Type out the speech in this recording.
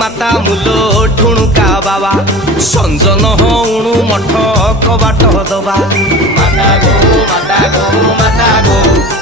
माता मूलो ठुणुका बाबा संजन हणु मठ कबाट दबा माता गो माता गो माता गो